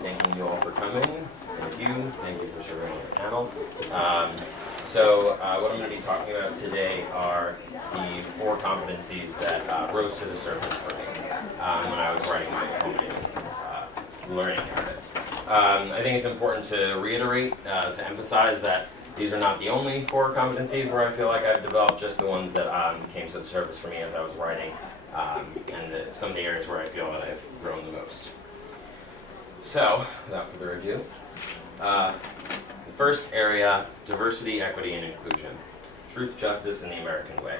thanking you all for coming. Thank you. Thank you for serving your panel. What I'm going to be talking about today are the 4 competencies that rose to the surface for me when I was writing my culminating learning narrative. I think it's important to reiterate, to emphasize that these are not the only 4 competencies where I feel like I've developed, just the ones that came to the surface for me as I was writing, and some of the areas where I feel that I've grown the most. So, without further ado, the first area, diversity, equity, and inclusion. Truth, justice, and the American way.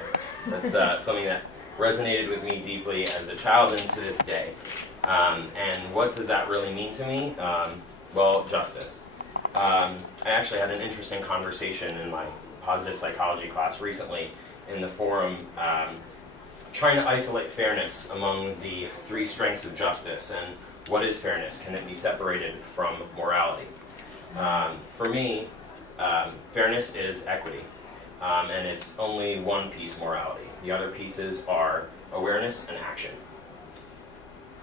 That's something that resonated with me deeply as a child and to this day. And what does that really mean to me? Well, justice. I actually had an interesting conversation in my positive psychology class recently in the forum, trying to isolate fairness among the 3 strengths of justice. And what is fairness? Can it be separated from morality? For me, fairness is equity, and it's only one piece, morality. The other pieces are awareness and action.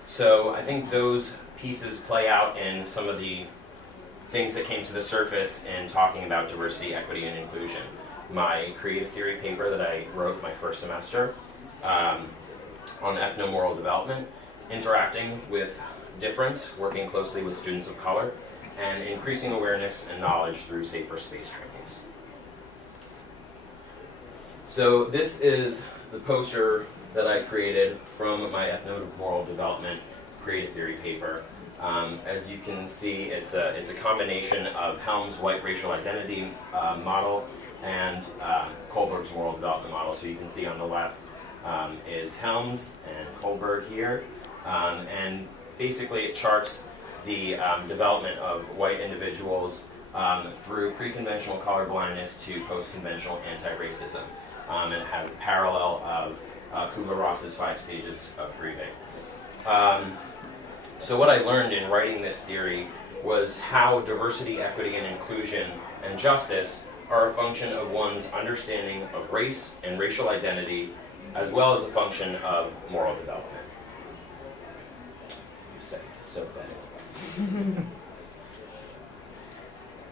So I think those pieces play out in some of the things that came to the surface in talking about diversity, equity, and inclusion. My creative theory paper that I wrote my first semester on ethno-moral development, interacting with difference, working closely with students of color, and increasing awareness and knowledge through safer space trainings. So this is the poster that I created from my ethno-moral development creative theory paper. As you can see, it's a combination of Helm's white racial identity model and Kohlberg's moral development model. So you can see on the left is Helm's and Kohlberg here, and basically it charts the development of white individuals through pre-conventional colorblindness to post-conventional anti-racism. And it has a parallel of Kubler-Ross's 5 stages of grieving. So what I learned in writing this theory was how diversity, equity, and inclusion and justice are a function of one's understanding of race and racial identity, as well as a function of moral development. You said to soak that in.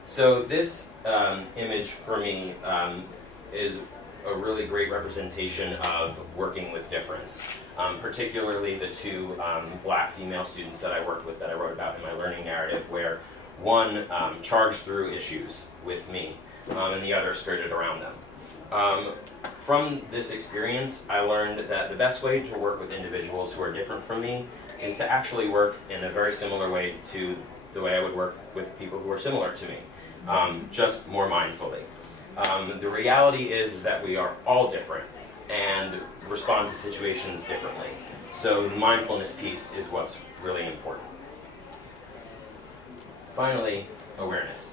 So this image for me is a really great representation of working with difference, particularly the 2 black female students that I worked with that I wrote about in my learning narrative, where one charged through issues with me and the other skirted around them. From this experience, I learned that the best way to work with individuals who are different from me is to actually work in a very similar way to the way I would work with people who are similar to me, just more mindfully. The reality is that we are all different and respond to situations differently. So the mindfulness piece is what's really important. Finally, awareness.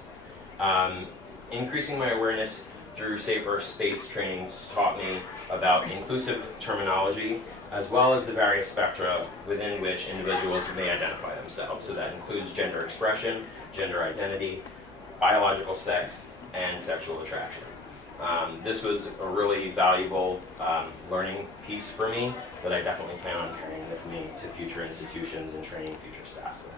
Increasing my awareness through safer space trainings taught me about inclusive terminology, as well as the various spectra within which individuals may identify themselves. So that includes gender expression, gender identity, biological sex, and sexual attraction. This was a really valuable learning piece for me that I definitely plan on carrying with me to future institutions and training future staff with.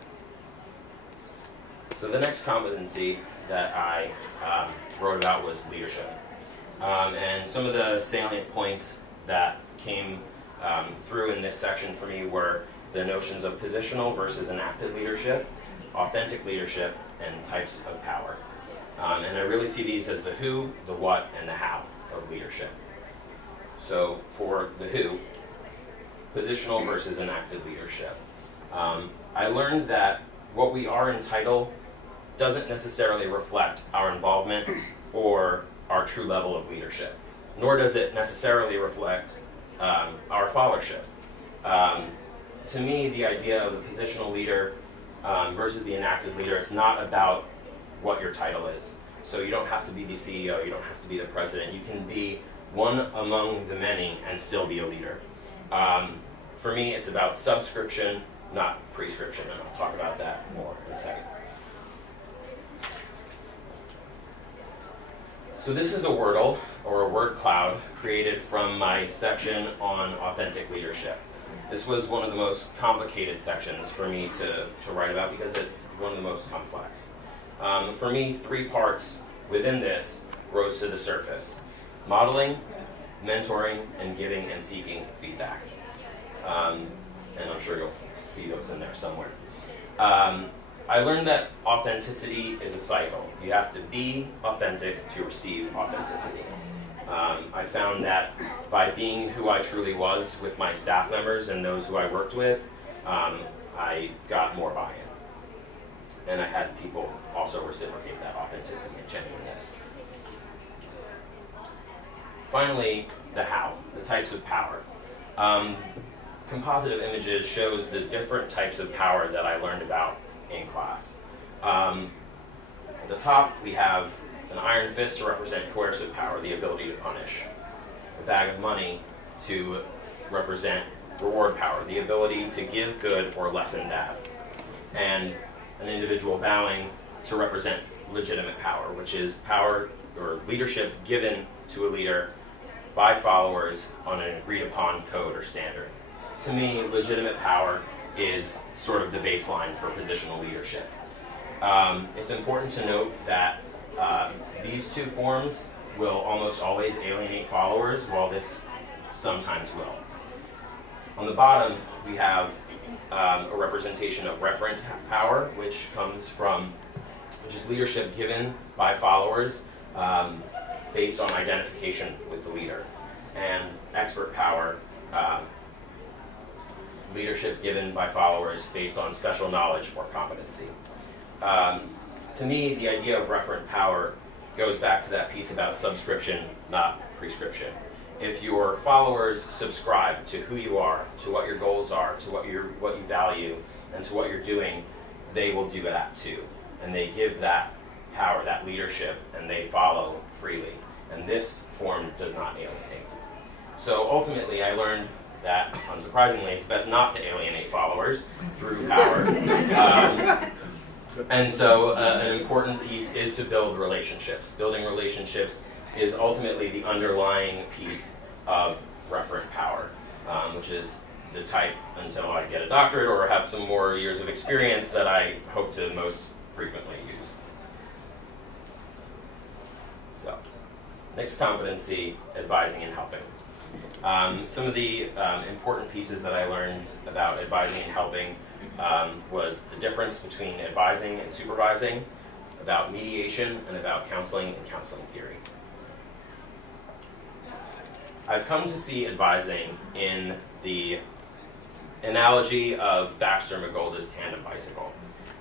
So the next competency that I wrote about was leadership. And some of the salient points that came through in this section for me were the notions of positional versus enacted leadership, authentic leadership, and types of power. And I really see these as the who, the what, and the how of leadership. So for the who, positional versus enacted leadership. I learned that what we are entitled doesn't necessarily reflect our involvement or our true level of leadership, nor does it necessarily reflect our followership. To me, the idea of a positional leader versus the enacted leader, it's not about what your title is. So you don't have to be the CEO, you don't have to be the president. You can be one among the many and still be a leader. For me, it's about subscription, not prescription, and I'll talk about that more in a second. So this is a Wordle, or a word cloud, created from my section on authentic leadership. This was one of the most complicated sections for me to write about because it's one of the most complex. For me, 3 parts within this rose to the surface: modeling, mentoring, and giving and seeking feedback. And I'm sure you'll see those in there somewhere. I learned that authenticity is a cycle. You have to be authentic to receive authenticity. I found that by being who I truly was with my staff members and those who I worked with, I got more buy-in. And I had people also reciprocate that authenticity and genuineness. Finally, the how, the types of power. Compositive images shows the different types of power that I learned about in class. At the top, we have an iron fist to represent coercive power, the ability to punish. A bag of money to represent reward power, the ability to give good or lessen bad. And an individual bowing to represent legitimate power, which is power or leadership given to a leader by followers on an agreed upon code or standard. To me, legitimate power is sort of the baseline for positional leadership. It's important to note that these 2 forms will almost always alienate followers, while this sometimes will. On the bottom, we have a representation of referent power, which is leadership given by followers based on identification with the leader. And expert power, leadership given by followers based on special knowledge or competency. To me, the idea of referent power goes back to that piece about subscription, not prescription. If your followers subscribe to who you are, to what your goals are, to what you value, and to what you're doing, they will do that too. And they give that power, that leadership, and they follow freely. And this form does not alienate. So ultimately, I learned that, unsurprisingly, it's best not to alienate followers through power. And so an important piece is to build relationships. Building relationships is ultimately the underlying piece of referent power, which is the type, until I get a doctorate or have some more years of experience, that I hope to most frequently use. So, next competency, advising and helping. Some of the important pieces that I learned about advising and helping was the difference between advising and supervising, about mediation, and about counseling and counseling theory. I've come to see advising in the analogy of Baxter McGold's tandem bicycle.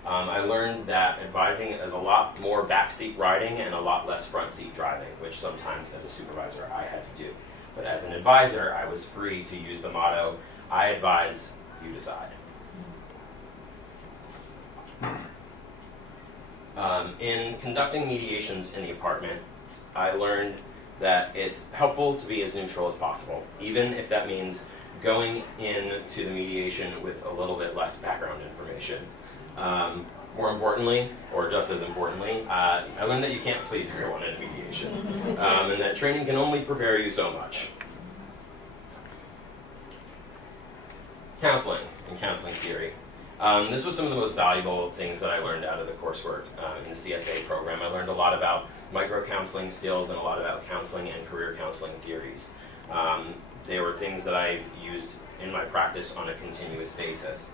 I learned that advising is a lot more backseat riding and a lot less front seat driving, which sometimes as a supervisor I had to do. But as an advisor, I was free to use the motto, I advise, you decide. In conducting mediations in the apartment, I learned that it's helpful to be as neutral as possible, even if that means going into the mediation with a little bit less background information. More importantly, or just as importantly, I learned that you can't please everyone in mediation, and that training can only prepare you so much. Counseling and counseling theory. This was some of the most valuable things that I learned out of the coursework in the CSA program. I learned a lot about micro-counseling skills and a lot about counseling and career counseling theories. They were things that I used in my practice on a continuous basis.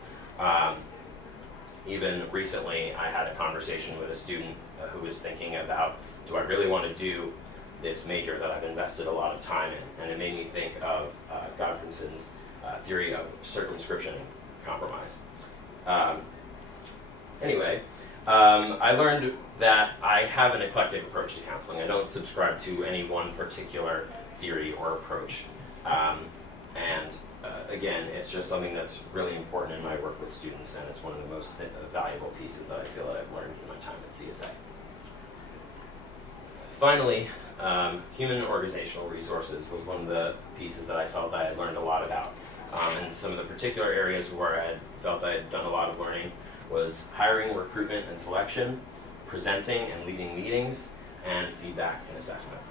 Even recently, I had a conversation with a student who was thinking about, do I really want to do this major that I've invested a lot of time in? And it made me think of Gottfried's theory of circumscription and compromise. I learned that I have an eclectic approach to counseling. I don't subscribe to any one particular theory or approach. Again, it's just something that's really important in my work with students, and it's one of the most valuable pieces that I feel that I've learned in my time at CSA. Finally, human organizational resources was one of the pieces that I felt I had learned a lot about. And some of the particular areas where I had felt I had done a lot of learning was hiring, recruitment, and selection, presenting and leading meetings, and feedback and assessment.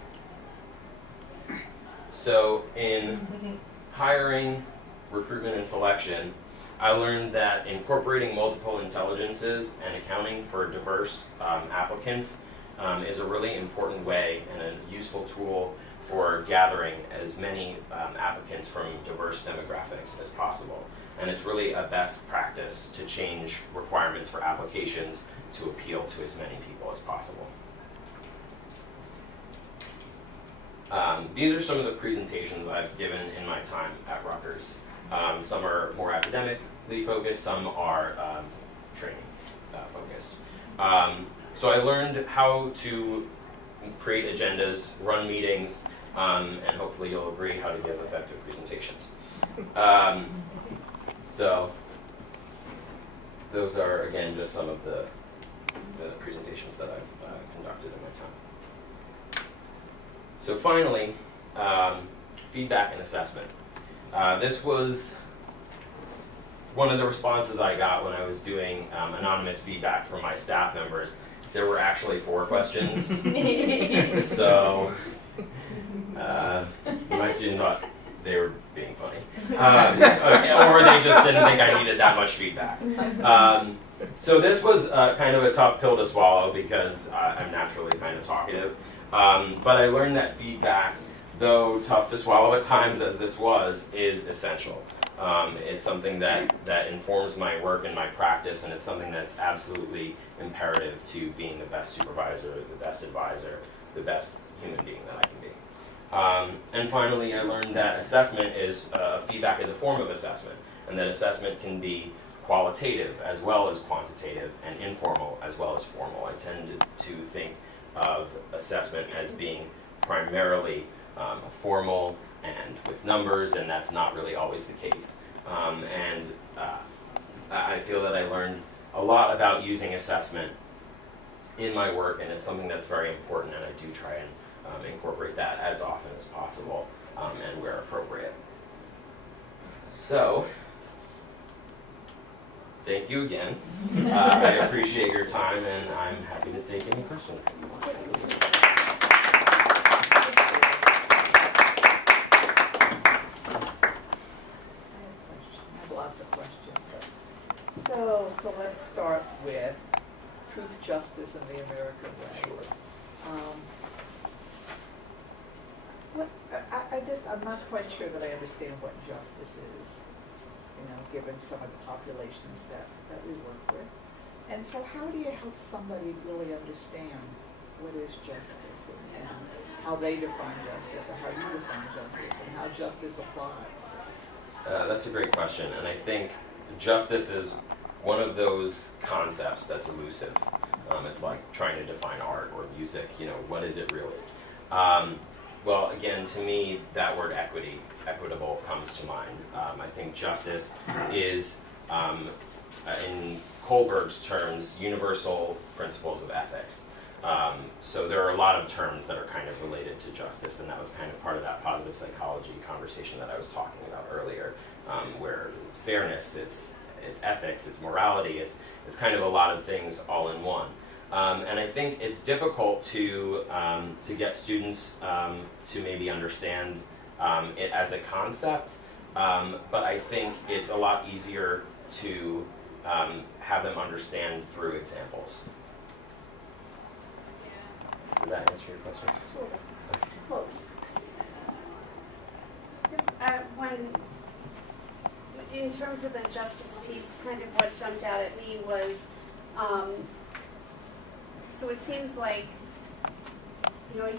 So in hiring recruitment and selection, I learned that incorporating multiple intelligences and accounting for diverse applicants is a really important way and a useful tool for gathering as many applicants from diverse demographics as possible. And it's really a best practice to change requirements for applications to appeal to as many people as possible. These are some of the presentations I've given in my time at Rutgers. Some are more academically focused, some are training focused. So I learned how to create agendas, run meetings, and hopefully you'll agree how to give effective presentations. So those are, again, just some of the presentations that I've conducted in my time. So finally, feedback and assessment. This was one of the responses I got when I was doing anonymous feedback from my staff members. There were actually 4 questions. So my students thought they were being funny. Or they just didn't think I needed that much feedback. So this was kind of a tough pill to swallow because I'm naturally kind of talkative. But I learned that feedback, though tough to swallow at times as this was, is essential. It's something that informs my work and my practice, and it's something that's absolutely imperative to being the best supervisor, the best advisor, the best human being that I can be. And finally, I learned that assessment is, feedback is a form of assessment, and that assessment can be qualitative as well as quantitative, and informal as well as formal. I tend to think of assessment as being primarily formal and with numbers, and that's not really always the case. I feel that I learned a lot about using assessment in my work, and it's something that's very important, and I do try and incorporate that as often as possible and where appropriate. So, thank you again. I appreciate your time, and I'm happy to take any questions. Lots of questions. So let's start with truth, justice, and the American way. Sure. I'm not quite sure that I understand what justice is, given some of the populations that we work with. And so how do you help somebody really understand what is justice and how they define justice, or how you define justice, and how justice applies? That's a great question, and I think justice is one of those concepts that's elusive. It's like trying to define art or music. What is it really? Well, again, to me, that word equitable comes to mind. I think justice is, in Kohlberg's terms, universal principles of ethics. So there are a lot of terms that are kind of related to justice, and that was kind of part of that positive psychology conversation that I was talking about earlier, where it's fairness, it's ethics, it's morality, it's kind of a lot of things all in one. And I think it's difficult to get students to maybe understand it as a concept, but I think it's a lot easier to have them understand through examples. Did that answer your question? Sort of. Close. In terms of the justice piece, kind of what jumped out at me was, so it seems like,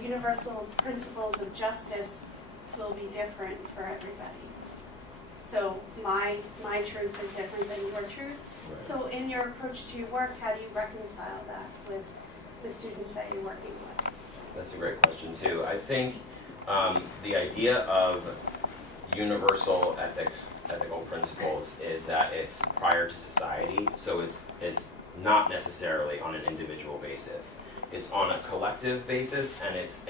universal principles of justice will be different for everybody. So my truth is different than your truth. Right. So in your approach to your work, how do you reconcile that with the students that you're working with? That's a great question too. I think the idea of universal ethical principles is that it's prior to society, so it's not necessarily on an individual basis. It's on a collective basis, and it's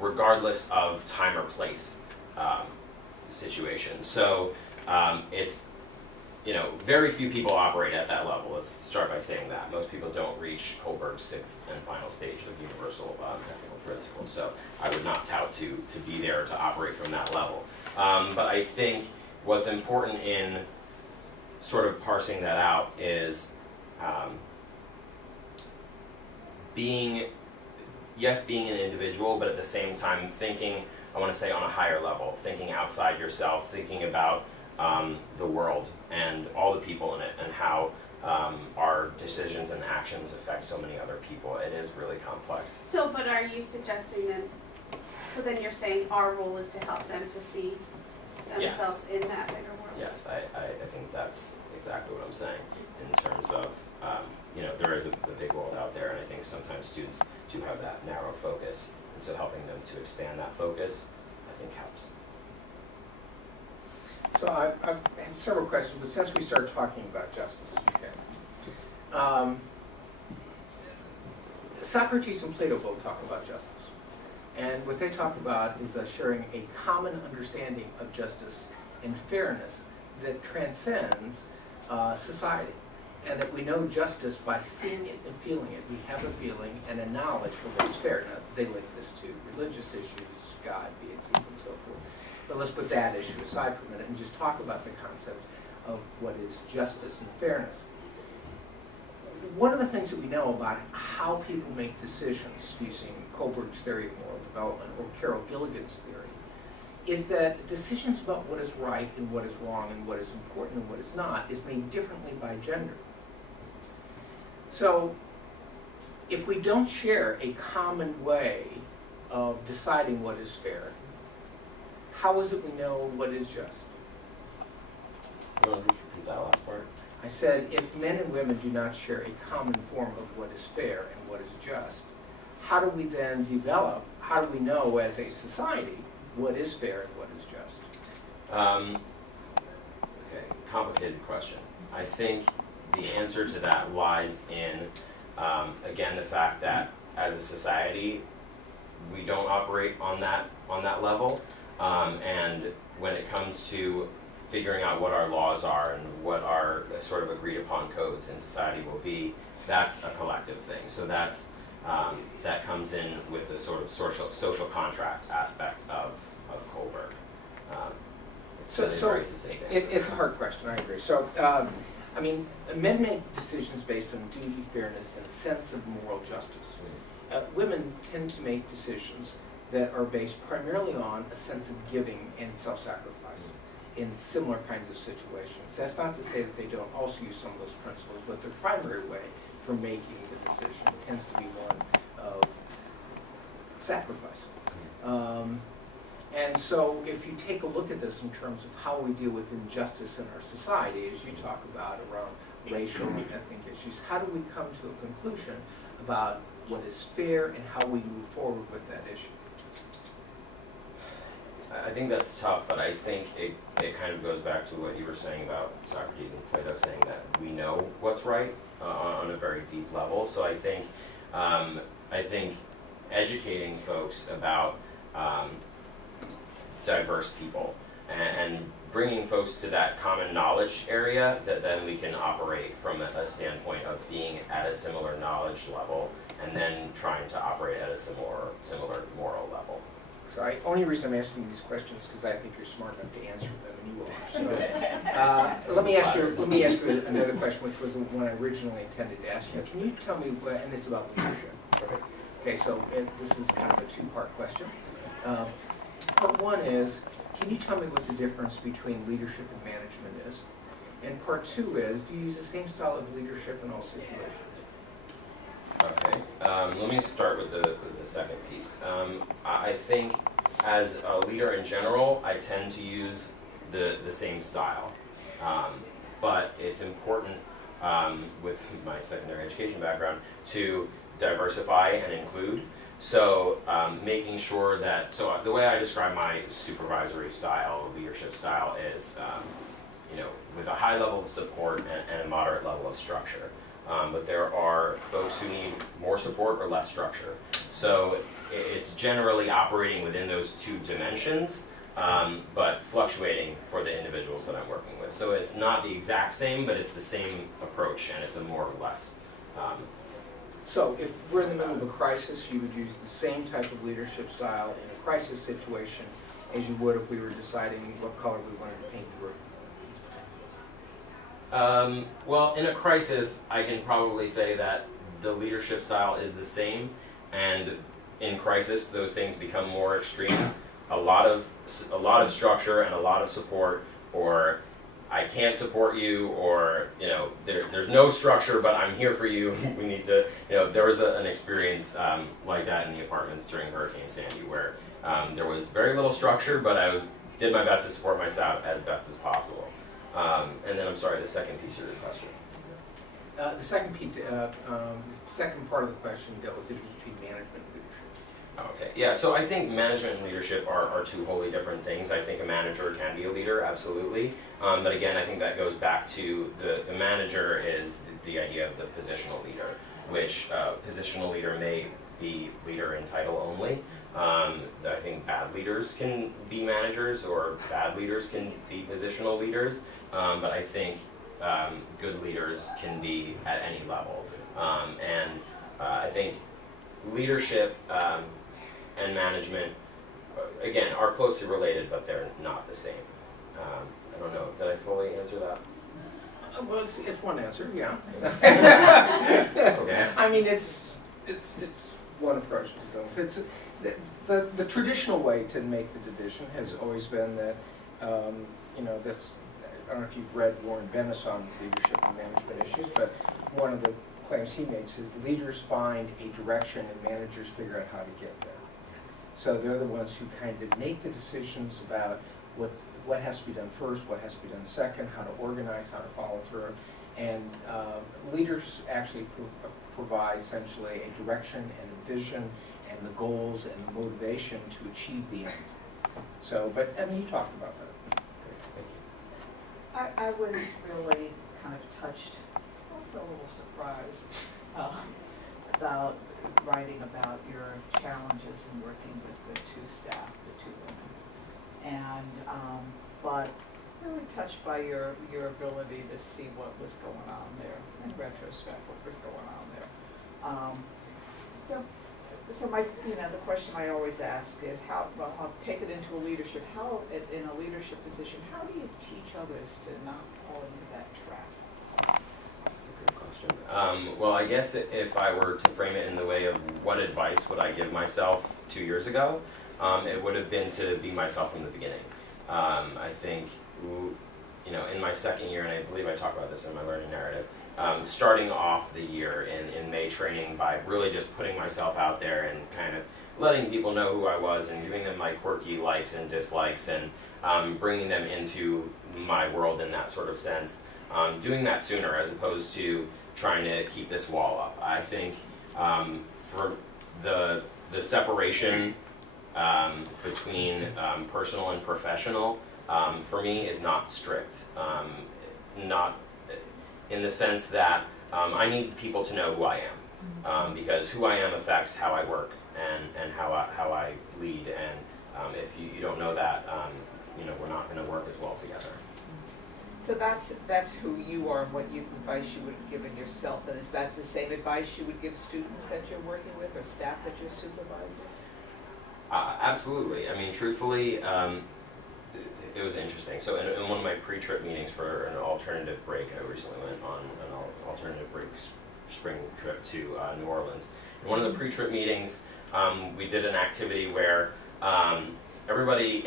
regardless of time or place situation. So it's very few people operate at that level. Let's start by saying that. Most people don't reach Kohlberg's 6th and final stage of universal ethical principles. So I would not tout to be there to operate from that level. But I think what's important in sort of parsing that out is being an individual, but at the same time thinking, I want to say on a higher level, thinking outside yourself, thinking about the world and all the people in it, and how our decisions and actions affect so many other people. It is really complex. So, but are you suggesting that, so then you're saying our role is to help them to see themselves in that bigger world? Yes, I think that's exactly what I'm saying in terms of, there is a big world out there, and I think sometimes students do have that narrow focus, and so helping them to expand that focus, I think helps. So I have several questions, but since we started talking about justice, okay. Socrates and Plato both talk about justice. And what they talk about is sharing a common understanding of justice and fairness that transcends society. And that we know justice by seeing it and feeling it. We have a feeling and a knowledge for what is fair. Now, they link this to religious issues, God, deities, and so forth. But let's put that issue aside for a minute and just talk about the concept of what is justice and fairness. One of the things that we know about how people make decisions using Kohlberg's theory of moral development or Carol Gilligan's theory is that decisions about what is right and what is wrong and what is important and what is not is made differently by gender. So if we don't share a common way of deciding what is fair, how is it we know what is just? You want to just repeat that last part? I said, if men and women do not share a common form of what is fair and what is just, how do we then develop, how do we know as a society what is fair and what is just? Okay, complicated question. I think the answer to that lies in, again, the fact that as a society, we don't operate on that level. And when it comes to figuring out what our laws are and what our sort of agreed upon codes in society will be, that's a collective thing. So that's that comes in with the sort of social contract aspect of Kohlberg. It's really a very succinct answer. It's a hard question, I agree. So, men make decisions based on duty, fairness, and a sense of moral justice. Women tend to make decisions that are based primarily on a sense of giving and self-sacrifice in similar kinds of situations. That's not to say that they don't also use some of those principles, but the primary way for making the decision tends to be one of sacrifice. And so if you take a look at this in terms of how we deal with injustice in our society, as you talk about around racial and ethnic issues, how do we come to a conclusion about what is fair and how we move forward with that issue? I think that's tough, but I think it kind of goes back to what you were saying about Socrates and Plato saying that we know what's right on a very deep level. So I think educating folks about diverse people and bringing folks to that common knowledge area, that then we can operate from a standpoint of being at a similar knowledge level and then trying to operate at a similar moral level. So the only reason I'm asking these questions is because I think you're smart enough to answer them, and you are. So let me ask you another question, which was the one I originally intended to ask you. Can you tell me, and it's about leadership. Okay, so this is kind of a two-part question. Part one is, can you tell me what the difference between leadership and management is? And part two is, do you use the same style of leadership in all situations? Okay, let me start with the second piece. I think as a leader in general, I tend to use the same style. But it's important with my secondary education background to diversify and include. So making sure that, so the way I describe my supervisory style, leadership style is, with a high level of support and a moderate level of structure. But there are folks who need more support or less structure. So it's generally operating within those two dimensions, but fluctuating for the individuals that I'm working with. So it's not the exact same, but it's the same approach, and it's a more or less. So if we're in the middle of a crisis, you would use the same type of leadership style in a crisis situation as you would if we were deciding what color we wanted to paint the room? Well, in a crisis, I can probably say that the leadership style is the same, and in crisis, those things become more extreme. A lot of structure and a lot of support, or I can't support you, or there's no structure, but I'm here for you. We need to, there was an experience like that in the apartments during Hurricane Sandy, where there was very little structure, but I did my best to support my staff as best as possible. And then I'm sorry, the second piece of your question. The second part of the question dealt with the difference between management and leadership. Okay, yeah, so I think management and leadership are two wholly different things. I think a manager can be a leader, absolutely. But again, I think that goes back to the manager is the idea of the positional leader, which positional leader may be leader in title only. I think bad leaders can be managers, or bad leaders can be positional leaders. But I think good leaders can be at any level. I think leadership and management, again, are closely related, but they're not the same. I don't know, did I fully answer that? Well, it's one answer, yeah. Okay. I mean, it's one approach to things. The traditional way to make the division has always been that, this, I don't know if you've read Warren Bennis on leadership and management issues, but one of the claims he makes is leaders find a direction and managers figure out how to get there. So they're the ones who kind of make the decisions about what has to be done first, what has to be done second, how to organize, how to follow through. And leaders actually provide essentially a direction and a vision and the goals and the motivation to achieve the end. So, but I mean, you talked about that. I was really kind of touched, also a little surprised, about writing about your challenges in working with the two staff, the two women. And, but really touched by your ability to see what was going on there, in retrospect, what was going on there. So the question I always ask is I'll take it into a leadership, in a leadership position, how do you teach others to not fall into that trap? That's a good question. Well, I guess if I were to frame it in the way of what advice would I give myself 2 years ago, it would have been to be myself from the beginning. I think, in my second year, and I believe I talk about this in my learning narrative, starting off the year in May training by really just putting myself out there and kind of letting people know who I was and giving them my quirky likes and dislikes and bringing them into my world in that sort of sense. Doing that sooner as opposed to trying to keep this wall up. I think for the separation between personal and professional for me is not strict. Not in the sense that I need people to know who I am, because who I am affects how I work and how I lead. And if you don't know that, we're not going to work as well together. So that's who you are and what advice you would have given yourself. And is that the same advice you would give students that you're working with or staff that you're supervising? Absolutely. I mean, truthfully, it was interesting. So in one of my pre-trip meetings for an alternative break, I recently went on an alternative break spring trip to New Orleans. In one of the pre-trip meetings, we did an activity where everybody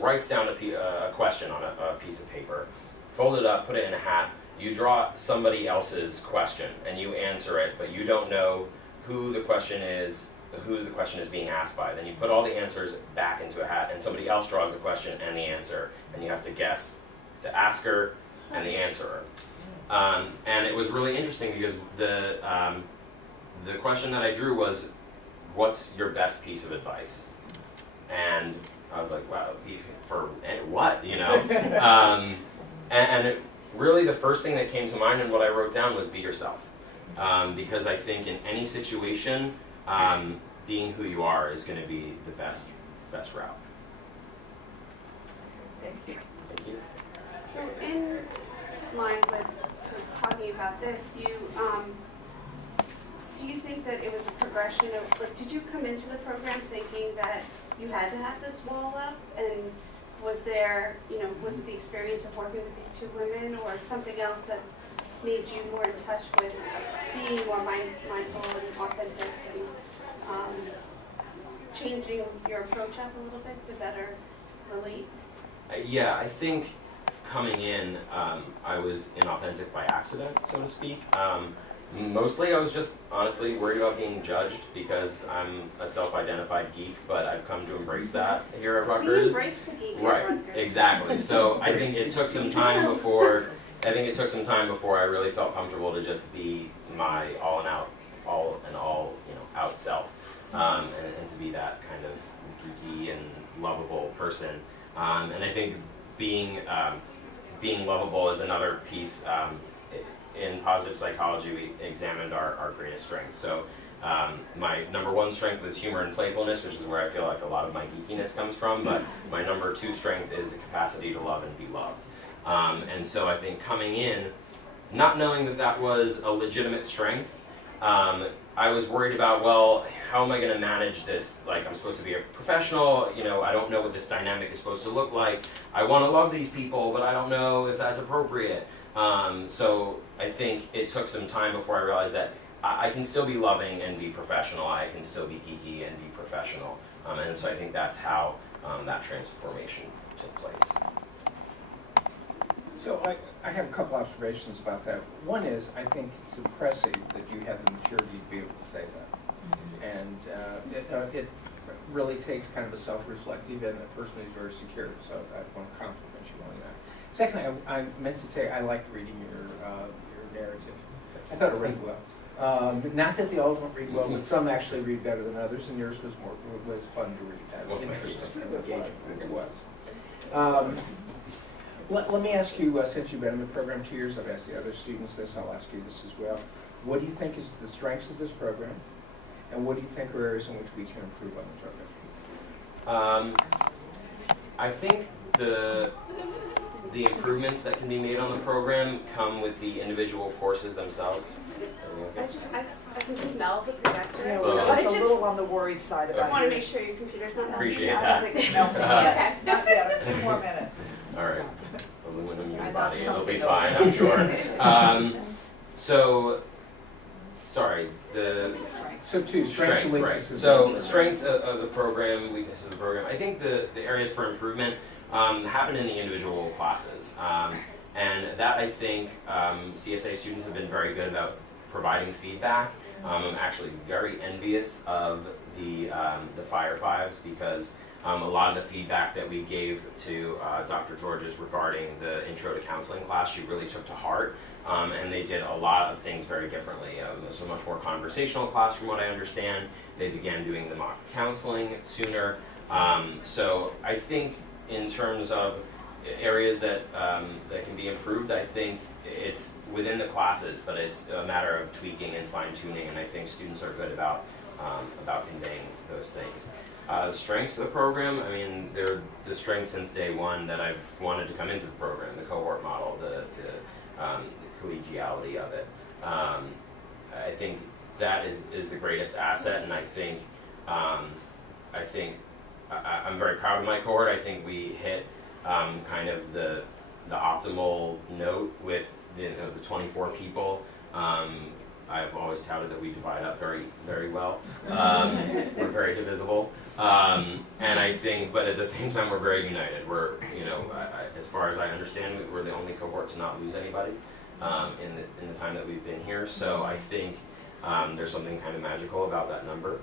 writes down a question on a piece of paper, fold it up, put it in a hat. You draw somebody else's question and you answer it, but you don't know who the question is being asked by. Then you put all the answers back into a hat and somebody else draws the question and the answer, and you have to guess the asker and the answerer. And it was really interesting because the question that I drew was, what's your best piece of advice? And I was like, wow, for what, and really the first thing that came to mind and what I wrote down was be yourself. Because I think in any situation, being who you are is going to be the best route. Thank you. Thank you. So in line with sort of talking about this, do you think that it was a progression of, did you come into the program thinking that you had to have this wall up? And was there, was it the experience of working with these two women or something else that made you more in touch with being more mindful and authentic and changing your approach up a little bit to better relate? Yeah, I think coming in, I was inauthentic by accident, so to speak. Mostly I was just honestly worried about being judged because I'm a self-identified geek, but I've come to embrace that here at Rutgers. We embrace the geek Right, at Rutgers. exactly. So I think it took some time before I really felt comfortable to just be my all in all, out self, and to be that kind of geeky and lovable person. And I think being lovable is another piece. In positive psychology, we examined our greatest strengths. So my number one strength was humor and playfulness, which is where I feel like a lot of my geekiness comes from. But my number two strength is the capacity to love and be loved. And so I think coming in, not knowing that that was a legitimate strength, I was worried about, well, how am I going to manage this? Like, I'm supposed to be a professional, I don't know what this dynamic is supposed to look like. I want to love these people, but I don't know if that's appropriate. So I think it took some time before I realized that I can still be loving and be professional. I can still be geeky and be professional. And so I think that's how that transformation took place. So I have a couple observations about that. One is, I think it's impressive that you have the maturity to be able to say that. And it really takes kind of a self-reflective and a person who's very secure. So I want to compliment you on that. Second, I meant to tell you, I liked reading your narrative. I thought it read well. Not that they all don't read well, but some actually read better than others, and yours was fun to read. Interesting and engaging. It was. Let me ask you, since you've been in the program 2 years, I've asked the other students this, I'll ask you this as well. What do you think is the strengths of this program, and what do you think are areas in which we can improve on the program? I think the improvements that can be made on the program come with the individual courses themselves. I can smell the projector. Yeah, So we're I just a little on the worried side about it. I want to make sure your computer's not melting. Appreciate I that. don't think it's melting Okay. yet. Not yet, a few more minutes. All right, aluminum I unibody, knocked it'll be something fine, over. I'm sure. So, sorry, the So two, strengths and right. weaknesses. So strengths of the program, weaknesses of the program. I think the areas for improvement happen in the individual classes. And that I think CSA students have been very good about providing feedback. I'm actually very envious of the Fire Fives because a lot of the feedback that we gave to Dr. Georges regarding the Intro to Counseling class, she really took to heart. And they did a lot of things very differently. It was a much more conversational class from what I understand. They began doing the mock counseling sooner. So I think in terms of areas that can be improved, I think it's within the classes, but it's a matter of tweaking and fine-tuning, and I think students are good about conveying those things. Strengths of the program, I mean, they're the strengths since day one that I've wanted to come into the program, the cohort model, the collegiality of it. I think that is the greatest asset, and I think I'm very proud of my cohort. I think we hit kind of the optimal note with the 24 people. I've always touted that we divide up very, very well. We're very divisible. And I think, but at the same time, we're very united. We're, as far as I understand, we're the only cohort to not lose anybody in the time that we've been here. So I think there's something kind of magical about that number.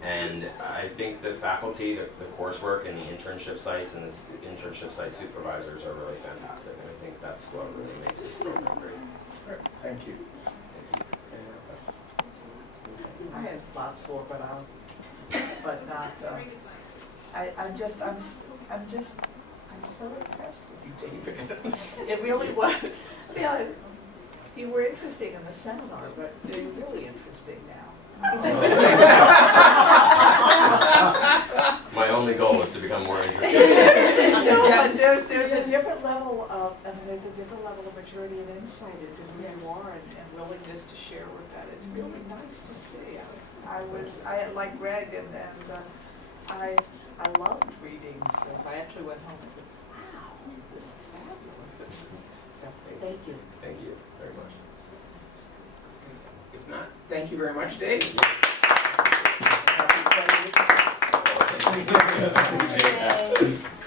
And I think the faculty, the coursework, and the internship sites and the internship site supervisors are really fantastic. And I think that's what really makes this program great. Great. Thank you. I had lots more, but not. I'm so impressed with you, David. It really was. Yeah, you were interesting in the seminar, but they're really interesting now. My only goal is to become more interesting. No, but there's a different level of maturity and insight into who you are and willingness to share with that. It's really nice to see. I like Greg and I loved reading this. I actually went home and said, wow, this is fabulous. So, thank you. Thank you very much. If not, thank you very much, Dave. Thank you. Appreciate that.